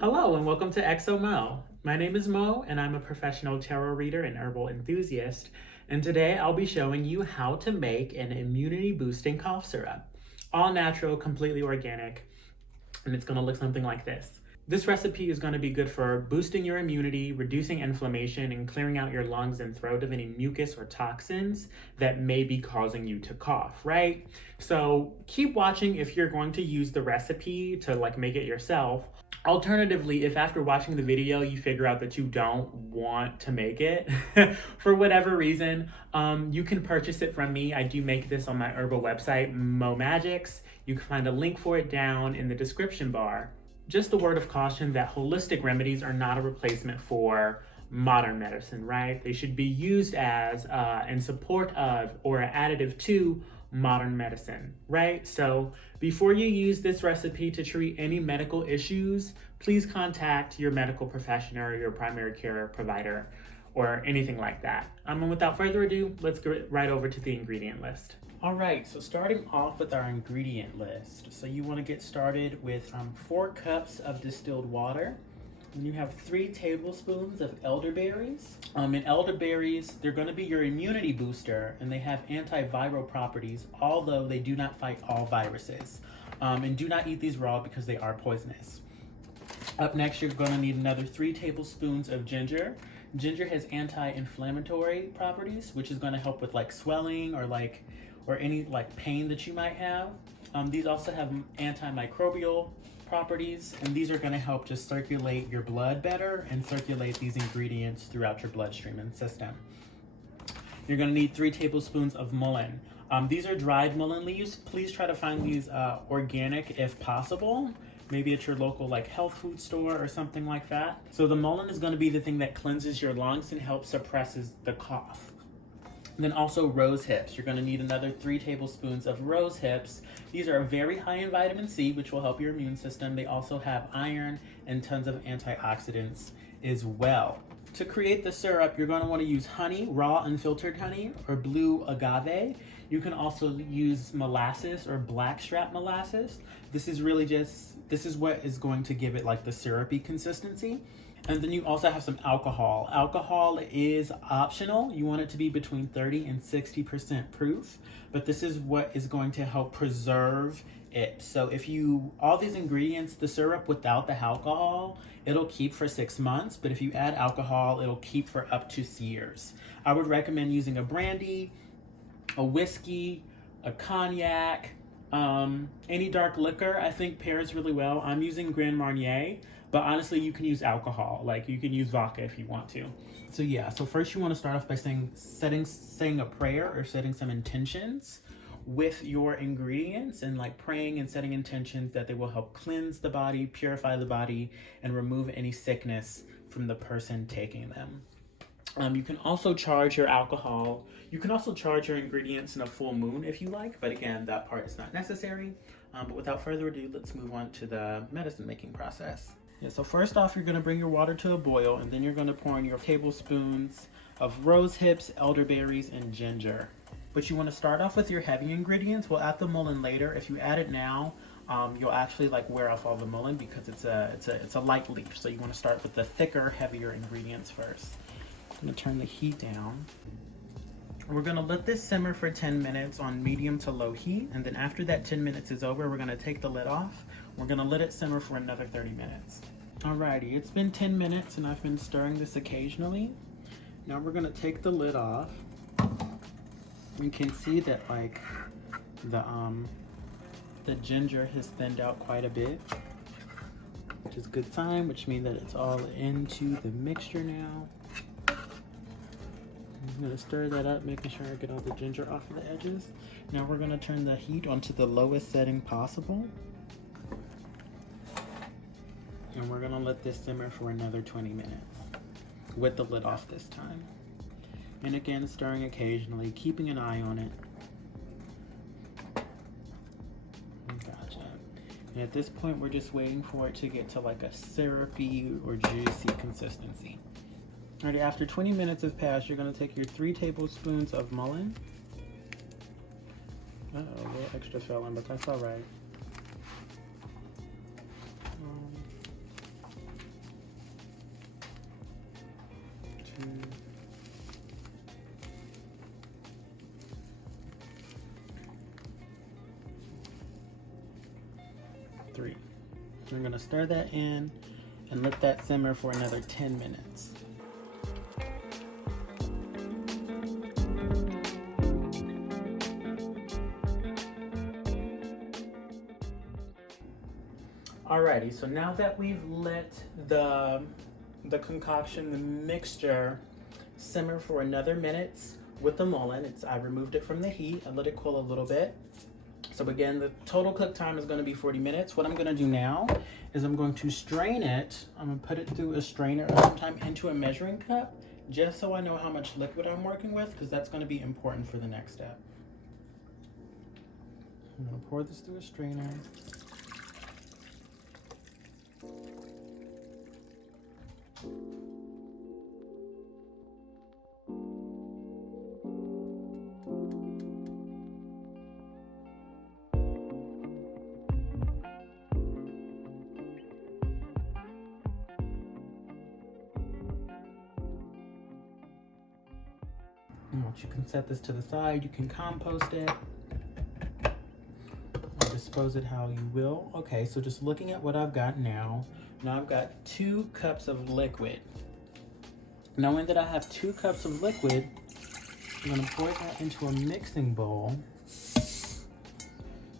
Hello and welcome to XOMO. My name is Mo and I'm a professional tarot reader and herbal enthusiast. And today I'll be showing you how to make an immunity boosting cough syrup. All natural, completely organic, and it's gonna look something like this. This recipe is going to be good for boosting your immunity, reducing inflammation, and clearing out your lungs and throat of any mucus or toxins that may be causing you to cough, right? So keep watching if you're going to use the recipe to make it yourself. Alternatively, if after watching the video you figure out that you don't want to make it for whatever reason, you can purchase it from me. I do make this on my herbal website, Mo Magics. You can find a link for it down in the description bar. Just a word of caution that holistic remedies are not a replacement for modern medicine, right? They should be used as in support of or additive to modern medicine, right? So before you use this recipe to treat any medical issues, please contact your medical professional or your primary care provider or anything like that. And without further ado, let's get right over to the ingredient list. All right, so starting off with our ingredient list. So you want to get started with 4 cups of distilled water. And you have 3 tablespoons of elderberries. And elderberries, they're going to be your immunity booster, and they have antiviral properties, although they do not fight all viruses. And do not eat these raw because they are poisonous. Up next, you're going to need another 3 tablespoons of ginger. Ginger has anti-inflammatory properties, which is going to help with swelling or any pain that you might have. These also have antimicrobial properties, and these are going to help just circulate your blood better and circulate these ingredients throughout your bloodstream and system. You're going to need 3 tablespoons of mullein. These are dried mullein leaves. Please try to find these organic if possible. Maybe at your local health food store or something like that. So the mullein is going to be the thing that cleanses your lungs and helps suppresses the cough. And then also rose hips. You're going to need another 3 tablespoons of rose hips. These are very high in vitamin C, which will help your immune system. They also have iron and tons of antioxidants as well. To create the syrup, you're going to want to use honey, raw unfiltered honey, or blue agave. You can also use molasses or blackstrap molasses. This is what is going to give it the syrupy consistency. And then you also have some alcohol. Alcohol is optional. You want it to be between 30 and 60% proof, but this is what is going to help preserve it. So all these ingredients, the syrup without the alcohol, it'll keep for 6 months, but if you add alcohol, it'll keep for up to years. I would recommend using a brandy, a whiskey, a cognac, any dark liquor I think pairs really well. I'm using Grand Marnier, but honestly you can use alcohol. You can use vodka if you want to. So yeah, so first you want to start off by saying a prayer or setting some intentions with your ingredients, and praying and setting intentions that they will help cleanse the body, purify the body, and remove any sickness from the person taking them. You can also charge your alcohol. You can also charge your ingredients in a full moon if you like, but again, that part is not necessary. But without further ado, let's move on to the medicine making process. Yeah, so first off, you're going to bring your water to a boil, and then you're going to pour in your tablespoons of rose hips, elderberries, and ginger. But you want to start off with your heavy ingredients. We'll add the mullein later. If you add it now, you'll actually wear off all the mullein because it's a light leaf. So you want to start with the thicker, heavier ingredients first. I'm going to turn the heat down. We're going to let this simmer for 10 minutes on medium to low heat, and then after that 10 minutes is over, we're going to take the lid off. We're going to let it simmer for another 30 minutes. Alrighty, it's been 10 minutes and I've been stirring this occasionally. Now we're going to take the lid off. You can see that the ginger has thinned out quite a bit, which is a good sign, which means that it's all into the mixture now. I'm going to stir that up, making sure I get all the ginger off of the edges. Now we're going to turn the heat onto the lowest setting possible. And we're going to let this simmer for another 20 minutes with the lid off this time. And again, stirring occasionally, keeping an eye on it. Gotcha. And at this point, we're just waiting for it to get to a syrupy or juicy consistency. Alrighty, after 20 minutes has passed, you're going to take your 3 tablespoons of mullein. Uh-oh, a little extra fell in, but that's alright. Three. We're gonna stir that in and let that simmer for another 10 minutes. Alrighty, so now that we've let the concoction, the mixture, simmer for another minutes with the Mullein, I removed it from the heat and let it cool a little bit. So again, the total cook time is going to be 40 minutes. What I'm going to do now is I'm going to strain it. I'm going to put it through a strainer or sometime into a measuring cup, just so I know how much liquid I'm working with, because that's going to be important for the next step. I'm going to pour this through a strainer. You can set this to the side, you can compost it, or dispose it how you will. Okay, so just looking at what I've got now I've got 2 cups of liquid. Knowing that I have 2 cups of liquid, I'm gonna pour that into a mixing bowl. So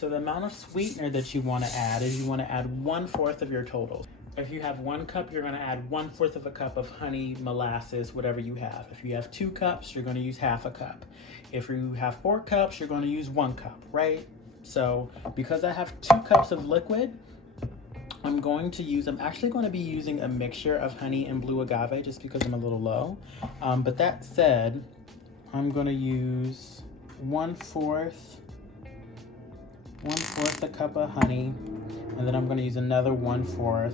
the amount of sweetener that you wanna add is you wanna add 1/4 of your total. If you have 1 cup, you're gonna add 1/4 of a cup of honey, molasses, whatever you have. If you have 2 cups, you're gonna use 1/2 a cup. If you have 4 cups, you're gonna use 1 cup, right? So because I have 2 cups of liquid, I'm actually gonna be using a mixture of honey and blue agave just because I'm a little low. But that said, I'm gonna use 1/4 a cup of honey, and then I'm gonna use another 1/4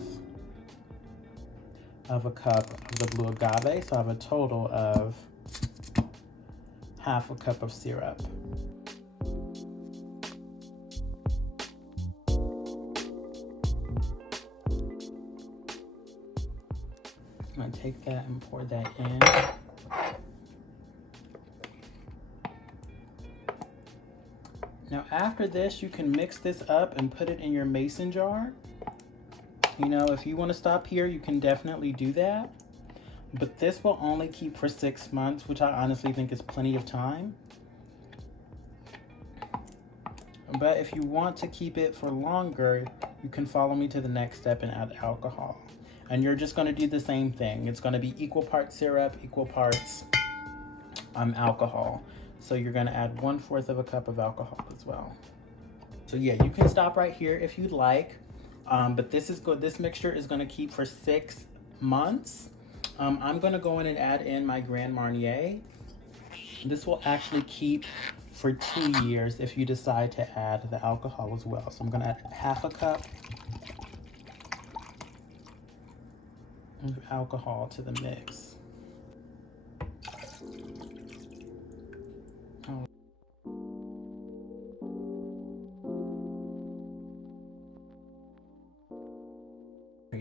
of a cup of the blue agave, so I have a total of 1/2 a cup of syrup. I'm gonna take that and pour that in. Now after this, you can mix this up and put it in your mason jar. You know, if you want to stop here, you can definitely do that. But this will only keep for 6 months, which I honestly think is plenty of time. But if you want to keep it for longer, you can follow me to the next step and add alcohol. And you're just going to do the same thing. It's going to be equal parts syrup, equal parts alcohol. So you're going to add 1/4 of a cup of alcohol as well. So yeah, you can stop right here if you'd like. But this mixture is going to keep for 6 months. I'm going to go in and add in my Grand Marnier. This will actually keep for 2 years if you decide to add the alcohol as well. So I'm going to add 1/2 a cup of alcohol to the mix.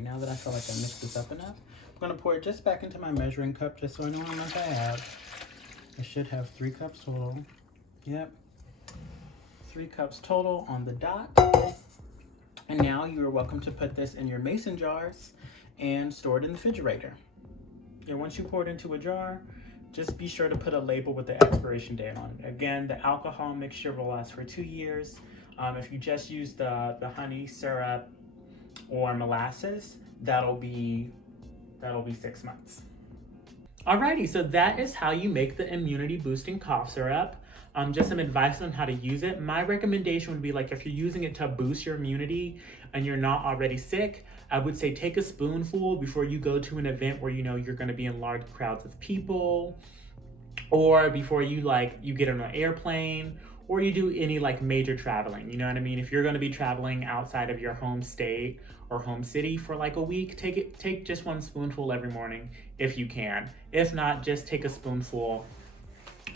Now that I feel like I mixed this up enough, I'm going to pour it just back into my measuring cup just so I know how much I have. I should have 3 cups total. Yep, 3 cups total on the dot. And now you are welcome to put this in your mason jars and store it in the refrigerator. And once you pour it into a jar, just be sure to put a label with the expiration date on it. Again, the alcohol mixture will last for 2 years. If you just use the honey, syrup, or molasses, that'll be 6 months. Alrighty, so that is how you make the immunity boosting cough syrup. Just some advice on how to use it. My recommendation would be, like, if you're using it to boost your immunity and you're not already sick, I would say take a spoonful before you go to an event where you know you're going to be in large crowds of people, or before you get on an airplane, or you do any major traveling. You know what I mean? If you're going to be traveling outside of your home state or home city for a week, take just 1 spoonful every morning if you can. If not, just take a spoonful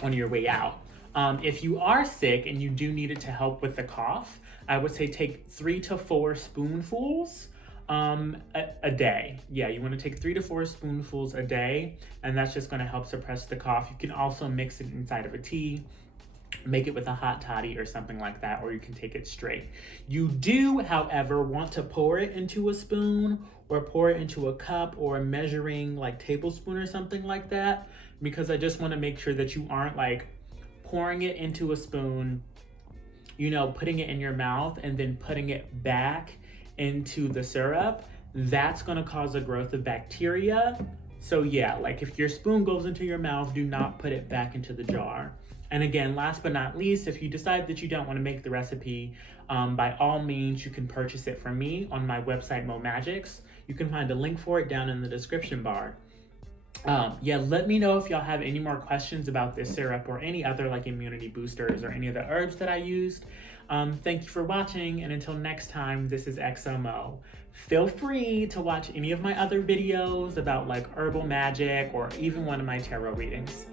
on your way out. If you are sick and you do need it to help with the cough, I would say take 3 to 4 spoonfuls A day. Yeah, you want to take 3 to 4 spoonfuls a day, and that's just going to help suppress the cough. You can also mix it inside of a tea, make it with a hot toddy or something like that, or you can take it straight. You do, however, want to pour it into a spoon or pour it into a cup or a measuring like tablespoon or something like that, because I just want to make sure that you aren't like pouring it into a spoon, you know, putting it in your mouth and then putting it back into the syrup. That's going to cause a growth of bacteria. So yeah, like if your spoon goes into your mouth, do not put it back into the jar. And again, last but not least, if you decide that you don't want to make the recipe, by all means, you can purchase it from me on my website, Momagics. You can find a link for it down in the description bar. Yeah, let me know if y'all have any more questions about this syrup or any other like immunity boosters or any of the herbs that I used. Thank you for watching, and until next time, this is XOMO. Feel free to watch any of my other videos about like herbal magic or even one of my tarot readings.